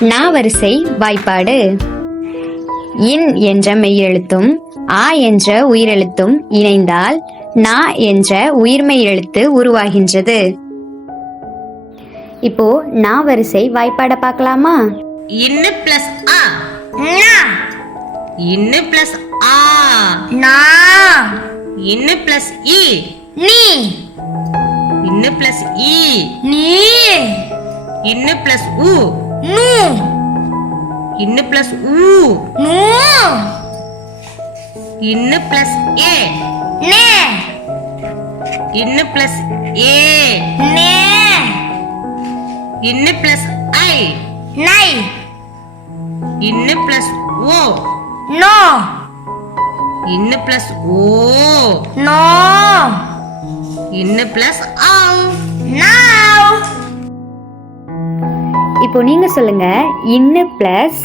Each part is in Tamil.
நா வரிசை வாய்ப்பாடு. இன் என்ற மெய்யெழுத்தும் ஆ என்ற உயிரெழுத்தும் இணைந்தால் நா என்ற உயிர்மெய் எழுத்து உருவாகின்றது. இப்போ நா வரிசை வாய்ப்பாட பார்க்கலாமா? இன்னு பிளஸ் ஆ, இன்னு பிளஸ் ஆ, இன்னு பிளஸ் இ, இன்னு பிளஸ் இ, இன்னு பிளஸ் உ, இன்னு பிளஸ் உ, இன்னு பிளஸ் ஏ, இன்னு பிளஸ் ஏ, இன்னு பிளஸ் ஐ, இன்னு பிளஸ் ஓ, இன்னு பிளஸ் ஓ, இன்னு பிளஸ் ஆவ். இப்போ நீங்க சொல்லுங்க. இன்னு பிளஸ்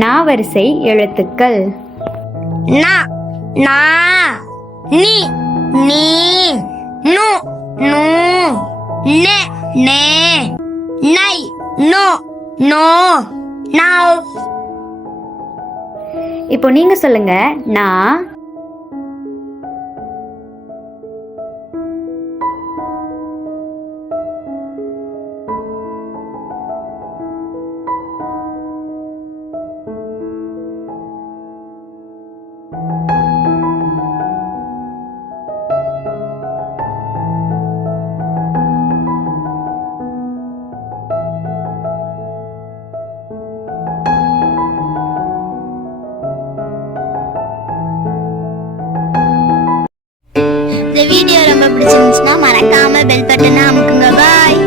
நா வரிசை எழுத்துக்கள். நா, நீ, நு, நே, நை, நோ, நவ். இப்போ நீங்க சொல்லுங்க. நா, இந்த வீடியோ ரொம்ப பிடிச்சிருந்துச்சுன்னா மறக்காம பெல் பட்டனை அமுக்குங்க. பாய்.